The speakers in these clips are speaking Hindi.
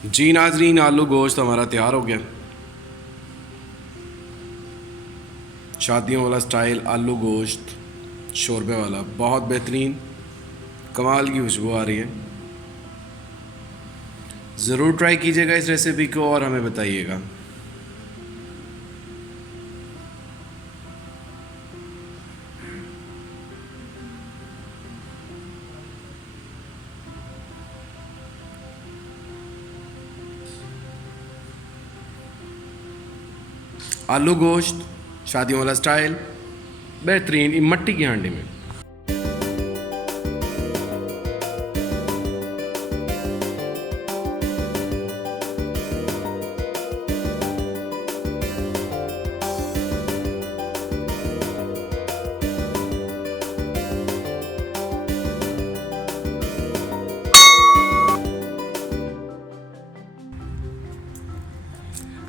जी नाजरीन, आलू गोश्त हमारा तैयार हो गया। शादियों वाला स्टाइल आलू गोश्त शोरबे वाला, बहुत बेहतरीन, कमाल की खुशबू आ रही है। ज़रूर ट्राई कीजिएगा इस रेसिपी को और हमें बताइएगा। आलू गोश्त शादियों वाला स्टाइल बेहतरीन मट्टी की हांडी में।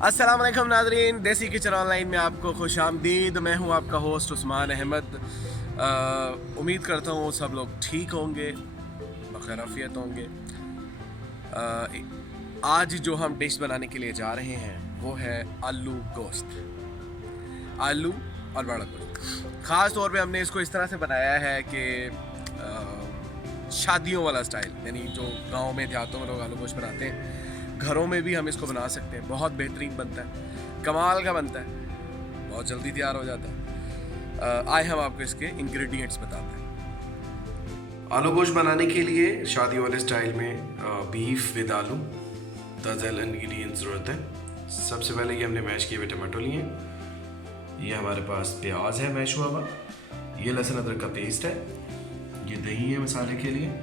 अस्सलाम वालेकुम नाजरीन, देसी किचन ऑनलाइन में आपको खुश आमदीद। मैं हूं आपका होस्ट उस्मान अहमद। उम्मीद करता हूं सब लोग ठीक होंगे, बखैर आफियत होंगे। आज जो हम डिश बनाने के लिए जा रहे हैं वो है आलू गोश्त। आलू और बड़ा गोश्त, ख़ास तौर पे हमने इसको इस तरह से बनाया है कि शादियों वाला स्टाइल, यानी जो गाँव में देहातों में लोग आलू गोश्त बनाते हैं, घरों में भी हम इसको बना सकते हैं। बहुत बेहतरीन बनता है, कमाल का बनता है, बहुत जल्दी तैयार हो जाता है। आए हम आपको इसके इंग्रेडिएंट्स बताते हैं। आलू गोश्त बनाने के लिए शादी वाले स्टाइल में बीफ विद आलू 10 इंग्रेडिएंट्स ज़रूरत है। सबसे पहले ये हमने मैश किए हुए टमाटो लिए, ये हमारे पास प्याज है मैश हुआ हुआ, ये लहसुन अदरक का पेस्ट है, ये दही है मसाले के लिए,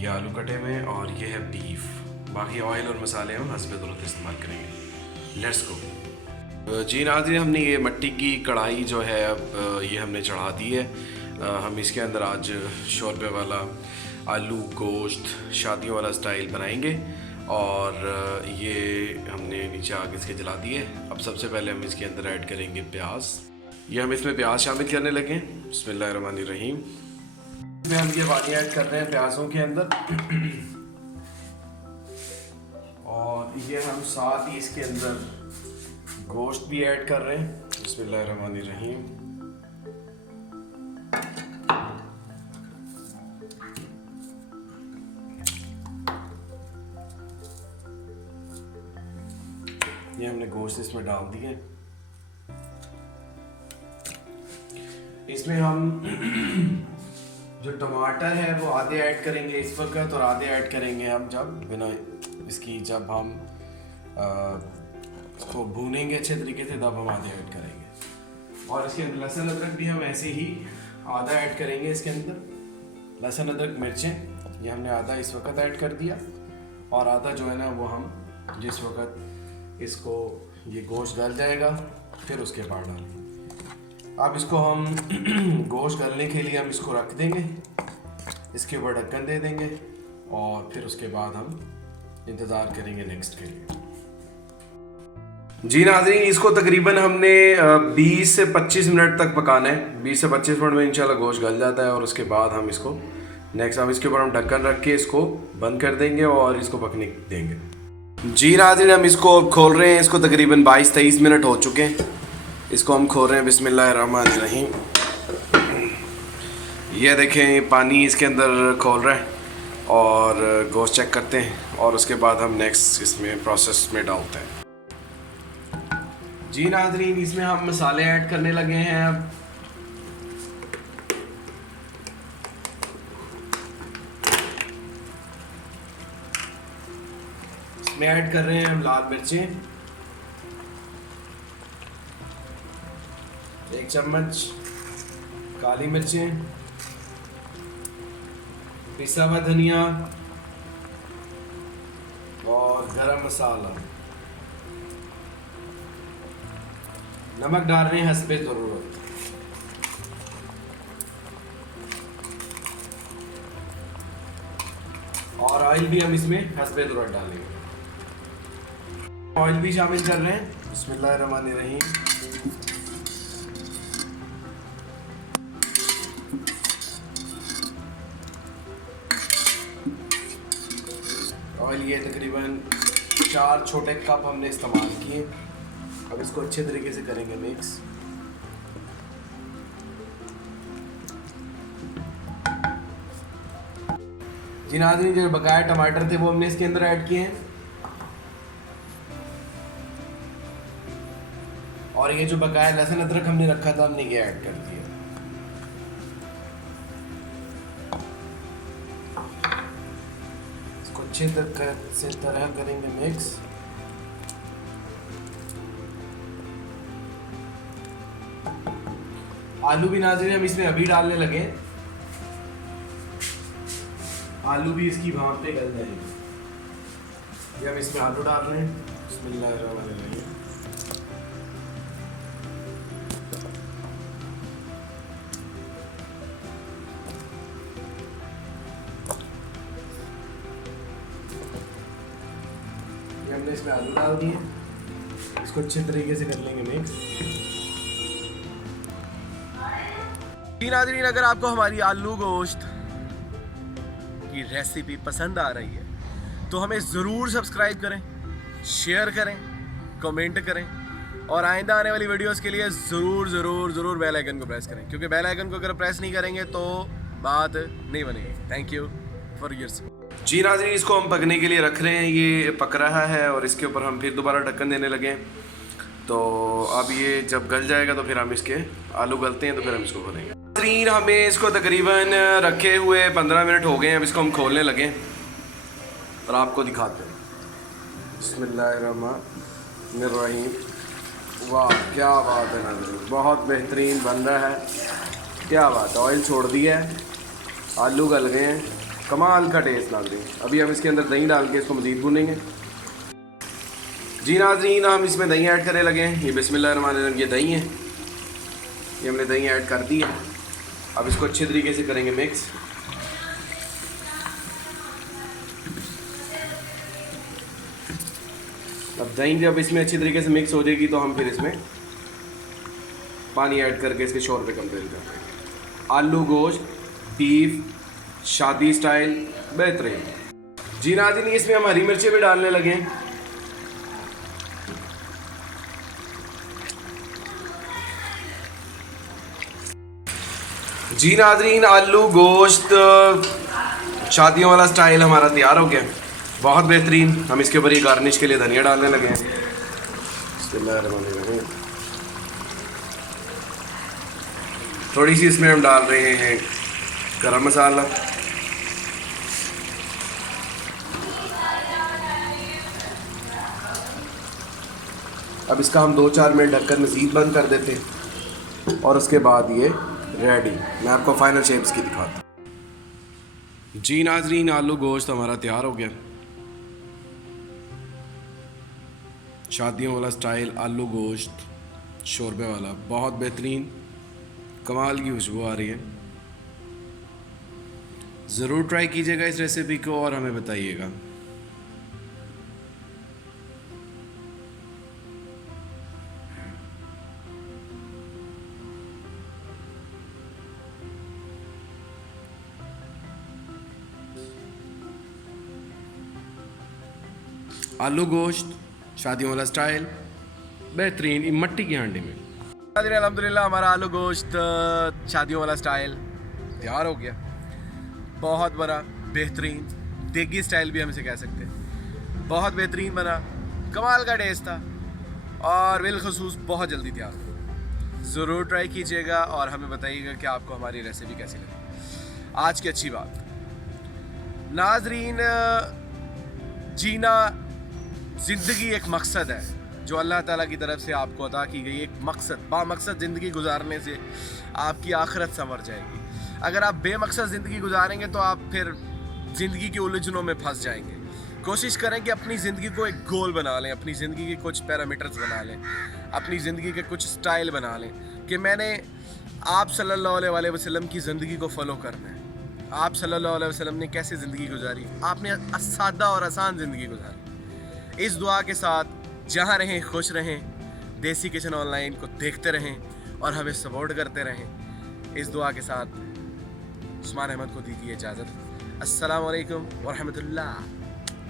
ये आलू कटे हुए हैं और ये है बीफ। बाकी ऑयल और मसाले हम हस्बे ज़रूरत इस्तेमाल करेंगे। Let's go. जी नाज़रीन, हमने ये मट्टी की कढ़ाई जो है अब ये हमने चढ़ा दी है। हम इसके अंदर आज शोरबे वाला आलू गोश्त शादियों वाला स्टाइल बनाएंगे और ये हमने नीचे आग इसके जला दी है। अब सबसे पहले हम इसके अंदर ऐड करेंगे प्याज। ये हम इसमें प्याज शामिल करने लगे। बिस्मिल्लाहिर्रहमानिर्रहीम। इसमें हम ये पानी ऐड कर रहे हैं प्याज़ों के अंदर और ये हम साथ ही इसके अंदर गोश्त भी ऐड कर रहे हैं। बिस्मिल्लाहिर्रहमानिर्रहीम। ये हमने गोश्त इसमें डाल दिए। इसमें हम जो टमाटर है वो आधे ऐड करेंगे इस वक्त और आधे ऐड करेंगे हम जब हम इसको भूनेंगे अच्छे तरीके से, तब हम आधे ऐड करेंगे। और इसके अंदर लहसुन अदरक भी हम ऐसे ही आधा ऐड करेंगे। इसके अंदर लहसुन अदरक मिर्चें ये हमने आधा इस वक्त ऐड कर दिया और आधा जो है ना वो हम जिस वक्त इसको ये गोश्त गल जाएगा फिर उसके बाद डालेंगे। अब इसको हम गोश्त गलने के लिए हम इसको रख देंगे, इसके ऊपर ढक्कन दे देंगे और फिर उसके बाद हम इंतज़ार करेंगे नेक्स्ट के लिए। जी नाज़रीन, इसको तकरीबन हमने 20 से 25 मिनट तक पकाना है। 20 से 25 मिनट में इंशाल्लाह गोश्त गल जाता है और उसके बाद हम इसको हम इसके ऊपर हम ढक्कन रख के इसको बंद कर देंगे और इसको पकने देंगे। जी नाज़रीन, हम इसको खोल रहे हैं। इसको तकरीबन 22-23 मिनट हो चुके हैं। इसको हम खोल रहे हैं। बिस्मिल्लाहिर्रहमानिर्रहीम। ये देखें पानी इसके अंदर खोल रहा है और गोश्त चेक करते हैं और उसके बाद हम नेक्स्ट इसमें प्रोसेस में डालते हैं। जी नाज़रीन, इसमें हम मसाले ऐड करने लगे हैं। अब इसमें ऐड कर रहे हैं हम लाल मिर्चें 1 चम्मच, काली मिर्चें, पिसा हुआ धनिया और गरम मसाला। नमक डाल रहे हैं हस्बे ज़रूरत। और ऑयल भी हम इसमें हस्बे ज़रूरत डालेंगे। ऑयल भी शामिल कर रहे हैं। बिस्मिल्लाहिर्रहमानिर्रहीम। ऑयल ये तकरीबन 4 छोटे कप हमने इस्तेमाल किए। अब इसको अच्छे तरीके से करेंगे मिक्स। जी नाज़रीन, जो बकाया टमाटर थे वो हमने इसके अंदर ऐड किए हैं, और ये जो बकाया लहसुन अदरक हमने रखा था हमने ये ऐड कर दिया। इसको अच्छे तरह करेंगे मिक्स। आलू भी नाज़रीन हम इसमें अभी डालने लगे, आलू भी इसकी भाप पे गल जाएगी। ये हम इसमें आलू डाल रहे हैं। बिस्मिल्लाहिर्रहमानिर्रहीम। ये हमने इसमें आलू डाल दिए, इसको अच्छे तरीके से कर लेंगे मिक्स। जी नाज़रीन, अगर आपको हमारी आलू गोश्त की रेसिपी पसंद आ रही है तो हमें ज़रूर सब्सक्राइब करें, शेयर करें, कमेंट करें, और आइंदा आने वाली वीडियोस के लिए ज़रूर बेल आइकन को प्रेस करें, क्योंकि बेल आइकन को अगर प्रेस नहीं करेंगे तो बात नहीं बनेगी। Thank you for your support. जी नाज़रीन, इसको हम पकने के लिए रख रहे हैं, ये पक रहा है और इसके ऊपर हम फिर दोबारा ढक्कन देने लगे। तो अब ये जब गल जाएगा तो फिर हम इसके आलू गलते हैं तो फिर हम इसको खोलेंगे। नाज़रीन, हमें इसको तकरीबन रखे हुए 15 मिनट हो गए हैं। अब इसको हम खोलने लगे और आपको दिखाते हैं। बिस्मिल्लाहिर्रहमानिर्रहीम। वाह, क्या बात है नाज़रीन, बहुत बेहतरीन बन रहा है। क्या बात है, ऑयल छोड़ दिया है, आलू गल गए हैं, कमाल का टेस्ट नाज़रीन। अभी हम इसके अंदर दही डाल के इसको मज़ीद भूनेंगे। जी नाज़रीन, हम इसमें दही ऐड करने लगे हैं। ये बिस्मिल्लाहिर्रहमानिर्रहीम, ये दही है, ये हमने दही ऐड कर दी है। अब इसको अच्छे तरीके से करेंगे मिक्स। अब दही जब इसमें अच्छी तरीके से मिक्स हो जाएगी तो हम फिर इसमें पानी ऐड करके इसके शोरबे कंप्लीट कर देंगे। आलू गोश्त बीफ शादी स्टाइल बेहतरीन। जी नाज़रीन, इसमें हम हरी मिर्चें भी डालने लगे हैं। जी नाज़रीन, आलू गोश्त शादियों वाला स्टाइल हमारा तैयार हो गया, बहुत बेहतरीन। हम इसके ऊपर ये गार्निश के लिए धनिया डालने लगे हैं। थोड़ी सी इसमें हम डाल रहे हैं गरम मसाला। अब इसका हम 2-4 मिनट ढक्कन मज़ीद बंद कर देते हैं और उसके बाद ये रेडी। मैं आपको फाइनल शेप्स की दिखाता हूँ। जी नाज़रीन, आलू गोश्त हमारा तैयार हो गया। शादियों वाला स्टाइल आलू गोश्त शोरबे वाला, बहुत बेहतरीन, कमाल की खुशबू आ रही है। ज़रूर ट्राई कीजिएगा इस रेसिपी को और हमें बताइएगा। आलू गोश्त शादियों वाला स्टाइल बेहतरीन, मट्टी की हांडी में। अल्हम्दुलिल्लाह हमारा आलू गोश्त शादियों वाला स्टाइल तैयार हो गया। बहुत बड़ा बेहतरीन, देगी स्टाइल भी हम इसे कह सकते हैं। बहुत बेहतरीन बना, कमाल का टेस्ट था और बिलखसूस बहुत जल्दी तैयार हो। ज़रूर ट्राई कीजिएगा और हमें बताइएगा कि आपको हमारी रेसिपी कैसी लगी। आज की अच्छी बात नाज़रीन, जीना ज़िंदगी एक मकसद है जो अल्लाह ताला की तरफ से आपको अता की गई एक मकसद। बामकसद ज़िंदगी गुजारने से आपकी आखिरत संवर जाएगी। अगर आप बेमकसद ज़िंदगी गुजारेंगे तो आप फिर ज़िंदगी की उलझनों में फंस जाएंगे। कोशिश करें कि अपनी ज़िंदगी को एक गोल बना लें, अपनी ज़िंदगी के कुछ पैरामीटर्स बना लें, अपनी ज़िंदगी के कुछ स्टाइल बना लें कि मैंने आप सल्लल्लाहु अलैहि वसल्लम की ज़िंदगी को फॉलो करना है। आप सल्लल्लाहु अलैहि वसल्लम ने कैसे ज़िंदगी गुजारी, आपने सादा और आसान ज़िंदगी गुजारी। इस दुआ के साथ जहाँ रहें खुश रहें, देसी किचन ऑनलाइन को देखते रहें और हमें सपोर्ट करते रहें। इस दुआ के साथ उस्मान अहमद को दीजिए इजाज़त। अस्सलाम वालेकुम व रहमतुल्लाह।